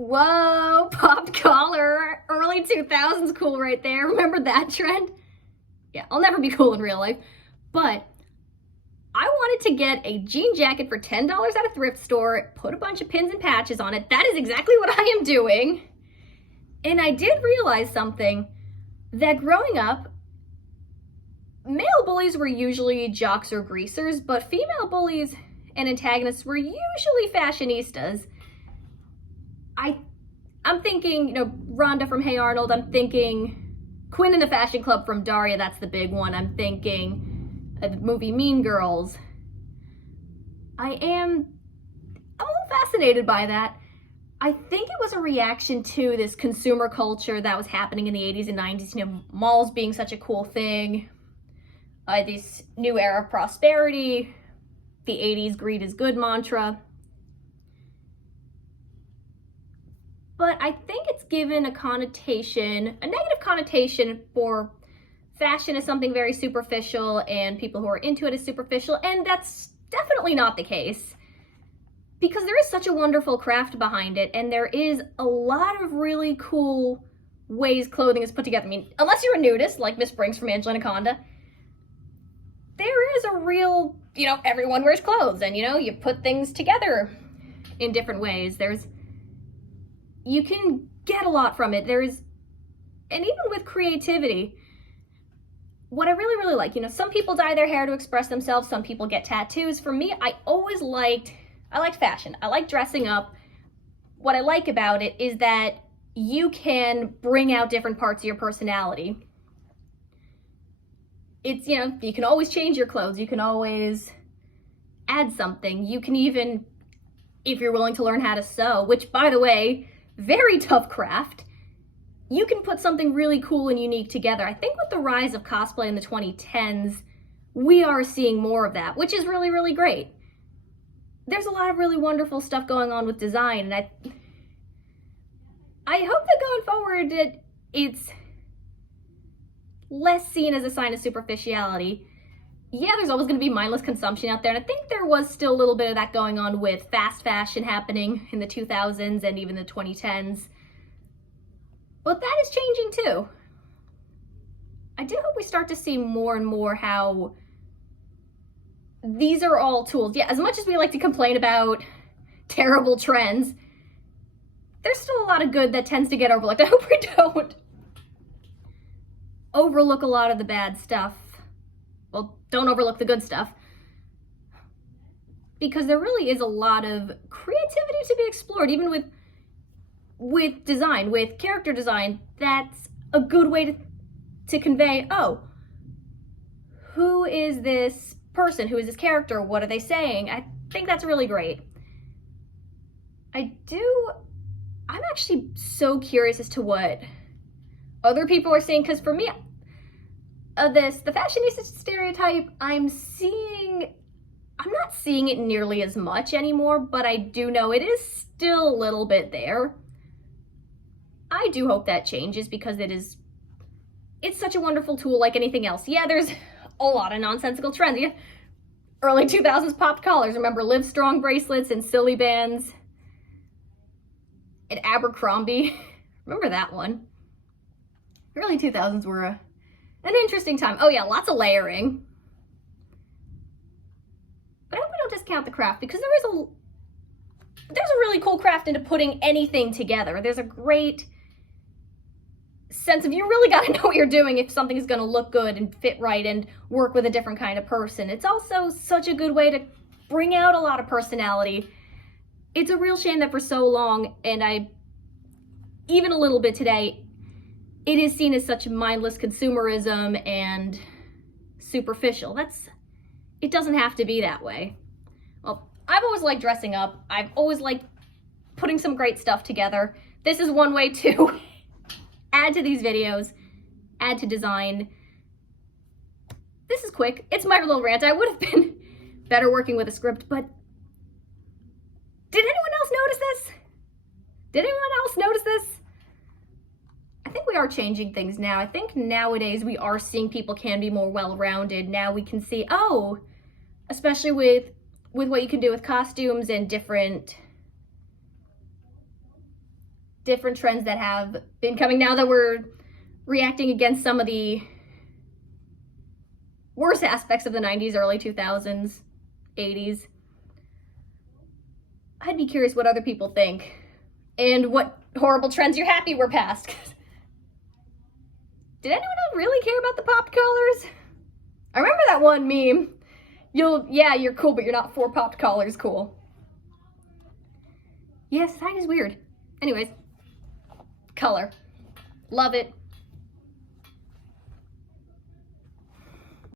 Whoa, pop collar. Early 2000s cool right there. Remember that trend? Yeah, I'll never be cool in real life. But I wanted to get a jean jacket for $10 at a thrift store, put a bunch of pins and patches on it. That is exactly what I am doing. And I did realize something, that growing up, male bullies were usually jocks or greasers, but female bullies and antagonists were usually fashionistas. I'm thinking, Rhonda from Hey Arnold. I'm thinking Quinn in the Fashion Club from Daria. That's the big one. I'm thinking the movie Mean Girls. I'm a little fascinated by that. I think it was a reaction to this consumer culture that was happening in the 80s and 90s, malls being such a cool thing, this new era of prosperity, the 80s greed is good mantra. But I think it's given a negative connotation for fashion as something very superficial and people who are into it as superficial, and that's definitely not the case. Because there is such a wonderful craft behind it, and there is a lot of really cool ways clothing is put together. I mean, unless you're a nudist, like Miss Brinks from Angela Anaconda, there is a real, everyone wears clothes, and, you put things together in different ways. You can get a lot from it. And even with creativity, what I really, really like, some people dye their hair to express themselves, some people get tattoos. For me, I liked fashion. I like dressing up. What I like about it is that you can bring out different parts of your personality. It's, you can always change your clothes. You can always add something. You can even, if you're willing to learn how to sew, which, by the way, very tough craft, you can put something really cool and unique together. I think with the rise of cosplay in the 2010s, we are seeing more of that, which is really, really great. There's a lot of really wonderful stuff going on with design, and I hope that going forward it's less seen as a sign of superficiality. Yeah, there's always going to be mindless consumption out there, and I think there was still a little bit of that going on with fast fashion happening in the 2000s and even the 2010s. But that is changing too. I do hope we start to see more and more how these are all tools. Yeah, as much as we like to complain about terrible trends, there's still a lot of good that tends to get overlooked. I hope we don't overlook a lot of the bad stuff. Well, don't overlook the good stuff. Because there really is a lot of creativity to be explored, even with design, with character design. That's a good way to convey, who is this person? Who is this character? What are they saying? I think that's really great. I'm actually so curious as to what other people are seeing, because for me, the fashionista stereotype, I'm not seeing it nearly as much anymore, but I do know it is still a little bit there. I do hope that changes, because it's such a wonderful tool like anything else. Yeah, there's a lot of nonsensical trends. Yeah, early 2000s popped collars. Remember Live Strong bracelets and silly bands? And Abercrombie. Remember that one? Early 2000s were an interesting time. Oh yeah, lots of layering. But I hope we don't discount the craft, because there's a really cool craft into putting anything together. There's a great sense of, you really got to know what you're doing if something is going to look good and fit right and work with a different kind of person. It's also such a good way to bring out a lot of personality. It's a real shame that for so long, and even a little bit today, it is seen as such mindless consumerism and superficial. It doesn't have to be that way. Well, I've always liked dressing up. I've always liked putting some great stuff together. This is one way to add to these videos, add to design. This is quick. It's my little rant. I would have been better working with a script, but did anyone else notice this? Did anyone else notice this? I think we are changing things now. I think nowadays we are seeing people can be more well-rounded. Now we can see, especially with what you can do with costumes and different different trends that have been coming now that we're reacting against some of the worst aspects of the 90s, early 2000s, 80s. I'd be curious what other people think and what horrible trends you're happy we're past. Did anyone really care about the popped collars? I remember that one meme. You're cool, but you're not for popped collars cool. Yeah, society's weird. Anyways, color. Love it.